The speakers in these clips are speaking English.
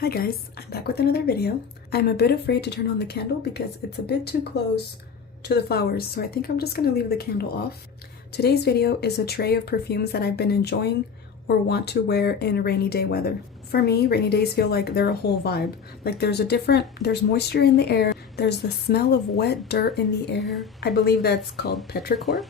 Hi guys, I'm back with another video. I'm a bit afraid to turn on the candle because it's a bit too close to the flowers, so I think I'm just gonna leave the candle off. Today's video is a tray of perfumes that I've been enjoying or want to wear in rainy day weather. For me, rainy days feel like they're a whole vibe. Like there's moisture in the air, there's the smell of wet dirt in the air. I believe that's called petrichor.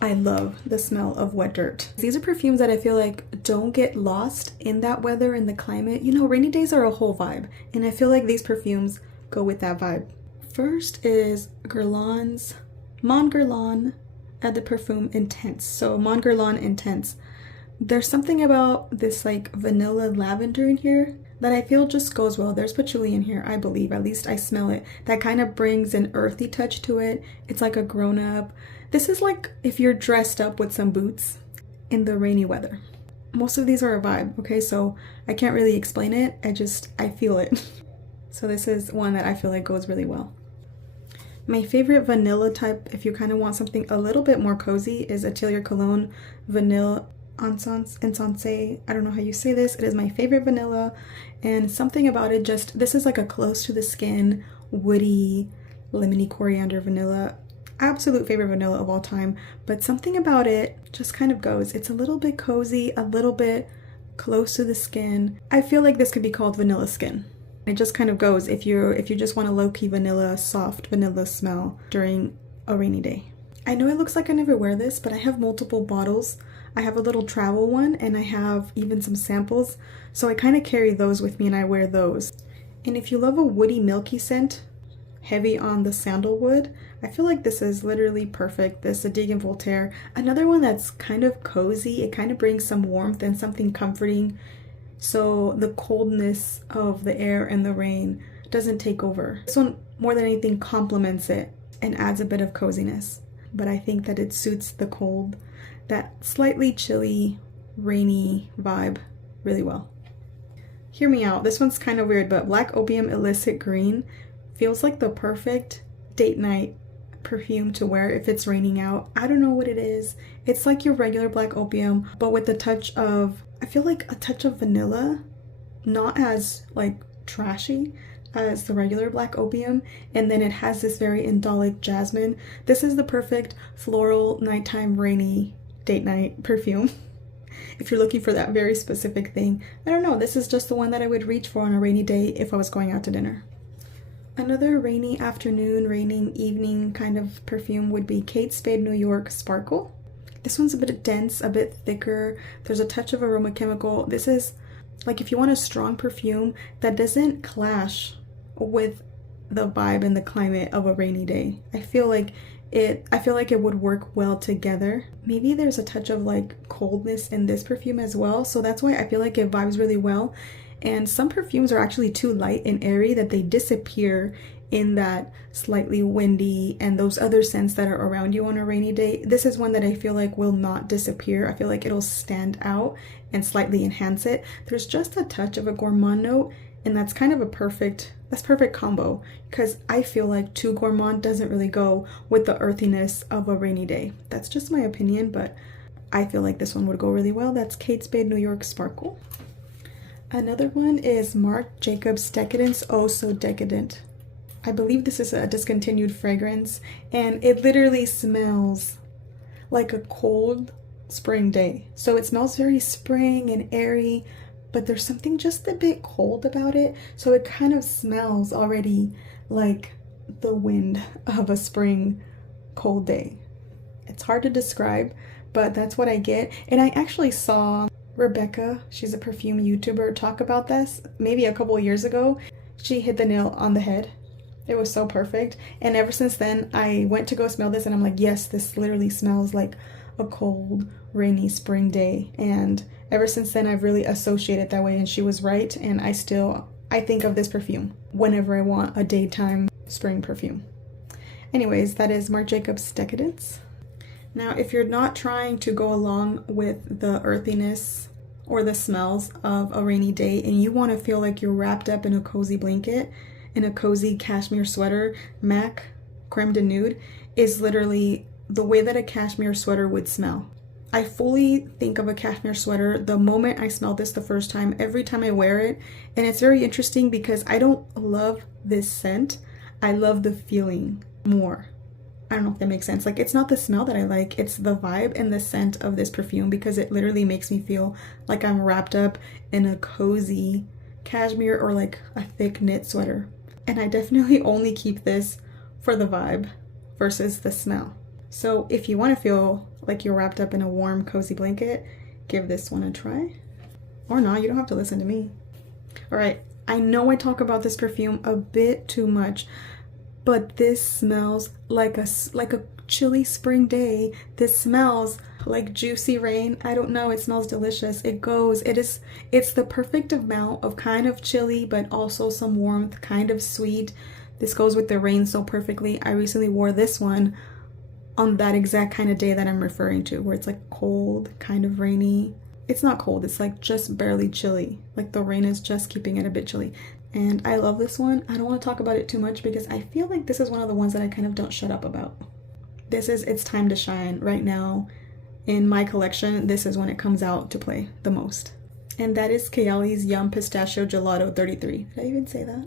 I love the smell of wet dirt. These are perfumes that I feel like don't get lost in that weather and the climate. You know, rainy days are a whole vibe, and I feel like these perfumes go with that vibe. First is Guerlain's Mon Guerlain Eau de Parfum Intense. So Mon Guerlain Intense. There's something about this like vanilla lavender in here that I feel just goes well. There's patchouli in here, I believe. At least I smell it. That kind of brings an earthy touch to it. It's like a grown-up. This is like if you're dressed up with some boots in the rainy weather. Most of these are a vibe, okay? So I can't really explain it. I feel it. So this is one that I feel like goes really well. My favorite vanilla type, if you kind of want something a little bit more cozy, is Atelier Cologne Vanille Encens. I don't know how you say this. It is my favorite vanilla, and something about it just, this is like a close to the skin, woody, lemony coriander vanilla. Absolute favorite vanilla of all time, but something about it just kind of goes. It's a little bit cozy, a little bit close to the skin. I feel like this could be called vanilla skin. It just kind of goes if you just want a low-key vanilla, soft vanilla smell during a rainy day. I know it looks like I never wear this, but I have multiple bottles. I have a little travel one, and I have even some samples, so I kind of carry those with me and I wear those. And if you love a woody, milky scent, heavy on the sandalwood, I feel like this is literally perfect. This Adigue and Voltaire, another one that's kind of cozy. It kind of brings some warmth and something comforting, so the coldness of the air and the rain doesn't take over. This one, more than anything, complements it and adds a bit of coziness, but I think that it suits the cold, that slightly chilly, rainy vibe really well. Hear me out, this one's kind of weird, but Black Opium Illicit Green feels like the perfect date night perfume to wear if it's raining out. I don't know what it is. It's like your regular Black Opium, but with a touch of, I feel like a touch of vanilla, not as like trashy as the regular Black Opium, and then it has this very indolic jasmine. This is the perfect floral nighttime rainy date night perfume. If you're looking for that very specific thing, I don't know, this is just the one that I would reach for on a rainy day if I was going out to dinner. Another rainy afternoon, raining evening kind of perfume would be Kate Spade New York Sparkle. This one's a bit dense, a bit thicker. There's a touch of aroma chemical. This is like if you want a strong perfume that doesn't clash with the vibe and the climate of a rainy day. I feel like it would work well together. Maybe there's a touch of like coldness in this perfume as well, so that's why I feel like it vibes really well. And some perfumes are actually too light and airy that they disappear in that slightly windy and those other scents that are around you on a rainy day. This is one that I feel like will not disappear. I feel like it'll stand out and slightly enhance it. There's just a touch of a gourmand note, and that's kind of a perfect combo, because I feel like too gourmand doesn't really go with the earthiness of a rainy day. That's just my opinion, but I feel like this one would go really well. That's Kate Spade New York Sparkle. Another one is Marc Jacobs Decadence Oh So Decadent. I believe this is a discontinued fragrance, and it literally smells like a cold spring day. So it smells very spring and airy, but there's something just a bit cold about it. So it kind of smells already like the wind of a spring cold day. It's hard to describe, but that's what I get. And I actually saw Rebecca, she's a perfume YouTuber, talk about this maybe a couple of years ago. She hit the nail on the head. It was so perfect, and ever since then I went to go smell this and I'm like, yes, this literally smells like a cold rainy spring day. And ever since then I've really associated that way, and she was right, and I think of this perfume whenever I want a daytime spring perfume. Anyways, that is Marc Jacobs Decadence. Now, if you're not trying to go along with the earthiness or the smells of a rainy day and you want to feel like you're wrapped up in a cozy blanket, in a cozy cashmere sweater, MAC Creme de Nude is literally the way that a cashmere sweater would smell. I fully think of a cashmere sweater the moment I smell this the first time, every time I wear it. And it's very interesting because I don't love this scent. I love the feeling more. I don't know if that makes sense. Like, it's not the smell that I like, it's the vibe and the scent of this perfume, because it literally makes me feel like I'm wrapped up in a cozy cashmere or like a thick knit sweater. And I definitely only keep this for the vibe versus the smell. So if you want to feel like you're wrapped up in a warm, cozy blanket, give this one a try. Or not, you don't have to listen to me. All right, I know I talk about this perfume a bit too much, but this smells like a chilly spring day. This smells like juicy rain. I don't know, it smells delicious. It's the perfect amount of kind of chilly, but also some warmth, kind of sweet. This goes with the rain so perfectly. I recently wore this one on that exact kind of day that I'm referring to, where it's like cold, kind of rainy. It's not cold, it's like just barely chilly. Like the rain is just keeping it a bit chilly. And I love this one. I don't want to talk about it too much because I feel like this is one of the ones that I kind of don't shut up about. This is its time to shine right now. In my collection, this is when it comes out to play the most. And that is Kayali's Yum Pistachio Gelato 33. Did I even say that?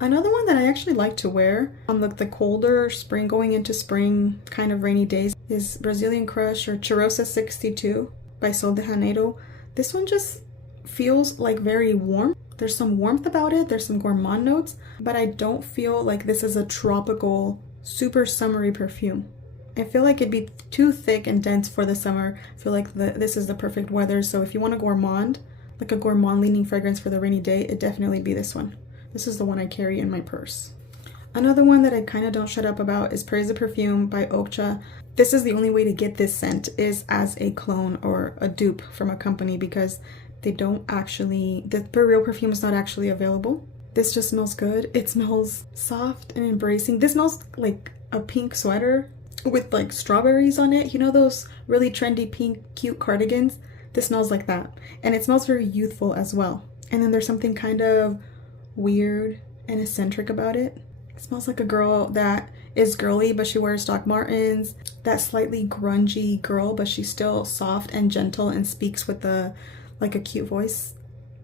Another one that I actually like to wear on the colder spring, going into spring kind of rainy days, is Brazilian Crush or Cheirosa 62 by Sol de Janeiro. This one just feels like very warm. There's some warmth about it, there's some gourmand notes, but I don't feel like this is a tropical, super summery perfume. I feel like it'd be too thick and dense for the summer. I feel like this is the perfect weather, so if you want a gourmand, like a gourmand leaning fragrance for the rainy day, it'd definitely be this one. This is the one I carry in my purse. Another one that I kind of don't shut up about is Praise the Perfume by Matcha. This is the only way to get this scent, is as a clone or a dupe from a company, because they don't actually, the real perfume is not actually available. This just smells good. It smells soft and embracing. This smells like a pink sweater with like strawberries on it. You know those really trendy pink cute cardigans? This smells like that. And it smells very youthful as well. And then there's something kind of weird and eccentric about it. It smells like a girl that is girly, but she wears Doc Martens. That slightly grungy girl, but she's still soft and gentle and speaks with a cute voice.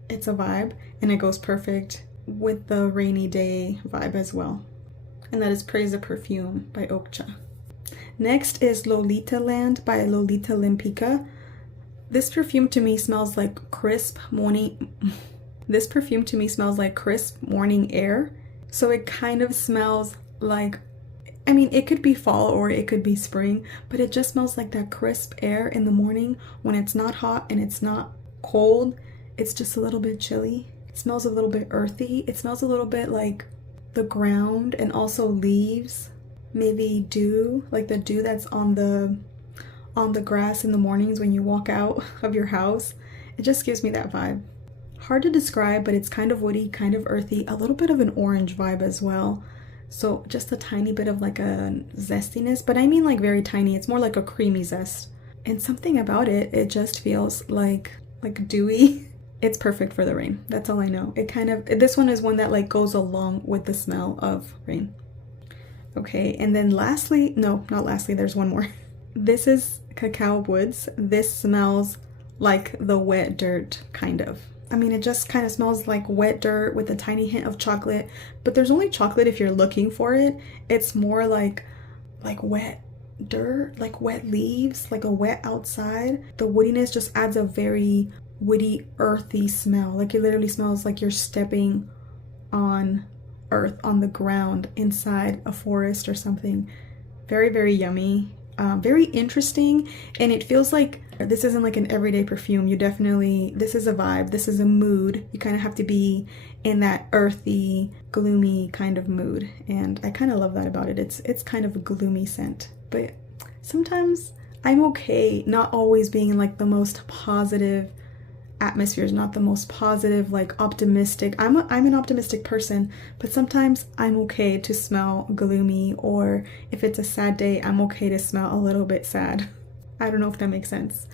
It's a vibe, and it goes perfect with the rainy day vibe as well. And that is Praise the Perfume by Matcha. Next is Lolita Land by Lolita Limpica. This perfume to me smells like crisp morning. This perfume to me smells like crisp morning air. So it kind of smells like, I mean, it could be fall or it could be spring, but it just smells like that crisp air in the morning when it's not hot and it's not cold. It's just a little bit chilly. It smells a little bit earthy. It smells a little bit like the ground and also leaves, maybe dew, like the dew that's on the grass in the mornings when you walk out of your house. It just gives me that vibe. Hard to describe, but it's kind of woody, kind of earthy, a little bit of an orange vibe as well. So just a tiny bit of like a zestiness, but I mean like very tiny. It's more like a creamy zest. And something about it, it just feels like dewy. It's perfect for the rain. That's all I know. This one is one that like goes along with the smell of rain. Okay, and then lastly, no, not lastly, there's one more. This is Cacao Woods. This smells like the wet dirt, kind of. I mean, it just kind of smells like wet dirt with a tiny hint of chocolate, but there's only chocolate if you're looking for it. It's more like wet dirt, like wet leaves, like a wet outside. The woodiness just adds a very woody, earthy smell. Like it literally smells like you're stepping on earth, on the ground, inside a forest or something. Very, very yummy. Very interesting, and it feels like this isn't like an everyday perfume. This is a vibe, this is a mood. You kind of have to be in that earthy, gloomy kind of mood, and I kind of love that about it. It's kind of a gloomy scent, but sometimes I'm okay not always being in like the most positive atmospheres, not the most positive, like optimistic. I'm an optimistic person, but sometimes I'm okay to smell gloomy, or if it's a sad day, I'm okay to smell a little bit sad. I don't know if that makes sense.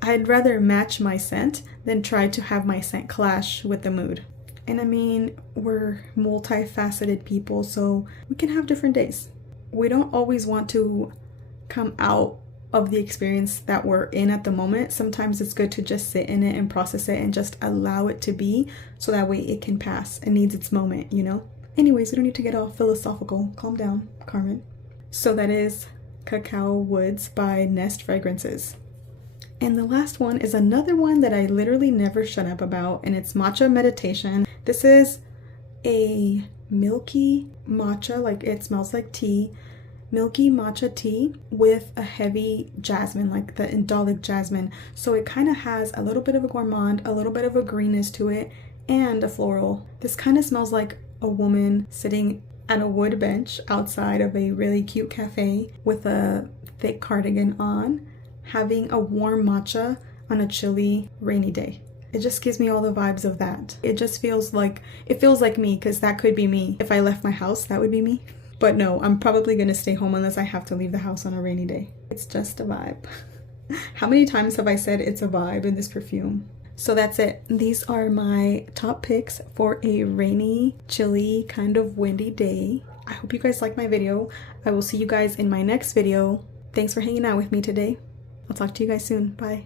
I'd rather match my scent than try to have my scent clash with the mood. And I mean, we're multifaceted people, so we can have different days. We don't always want to come out of the experience that we're in at the moment. Sometimes it's good to just sit in it and process it and just allow it to be, so that way it can pass. It needs its moment, you know? Anyways, we don't need to get all philosophical. Calm down, Carmen. So that is Cacao Woods by Nest Fragrances. And the last one is another one that I literally never shut up about, and it's Matcha Meditation. This is a milky matcha, like it smells like tea, milky matcha tea with a heavy jasmine, like the indolic jasmine. So it kind of has a little bit of a gourmand, a little bit of a greenness to it, and a floral. This kind of smells like a woman sitting at a wood bench outside of a really cute cafe with a thick cardigan on, having a warm matcha on a chilly, rainy day. It just gives me all the vibes of that. It just feels like me, because that could be me. If I left my house, that would be me. But no, I'm probably gonna stay home unless I have to leave the house on a rainy day. It's just a vibe. How many times have I said it's a vibe in this perfume? So that's it. These are my top picks for a rainy, chilly, kind of windy day. I hope you guys like my video. I will see you guys in my next video. Thanks for hanging out with me today. I'll talk to you guys soon. Bye.